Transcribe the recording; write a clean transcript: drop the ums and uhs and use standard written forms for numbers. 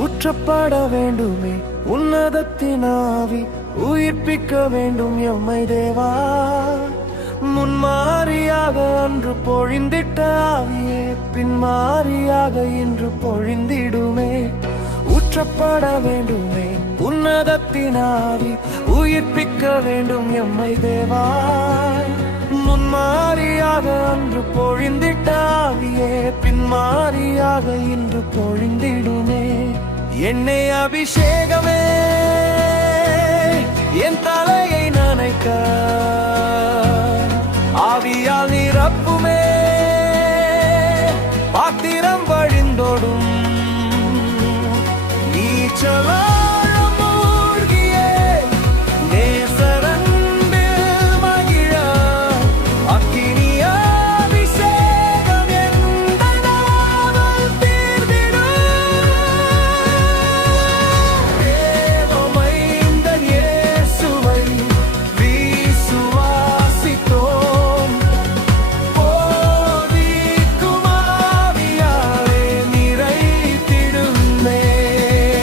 ஊற்றப்பட வேண்டுமே உன்னதத்தின் ஆவி, உயிர்ப்பிக்க வேண்டும் எம்மை தேவா. முன்மாரியாக அன்று பொழிந்திட்ட ஆவியே பின்மாரியாக இன்று பொழிந்திடுமே. ஊற்றப்பட வேண்டுமே உன்னதத்தின் ஆவி, உயிர்ப்பிக்க வேண்டும் எம்மை தேவா. முன்மாரியாக அன்று பொழிந்திட்ட ஆவியே பின்மாரியாக இன்று பொழிந்திடுமே. என்னை அபிஷேகமே என் தலையை நனைக்க, ஆவியால் நிரப்புமே பாத்திரம் வழிந்தோடும் நீச்சலா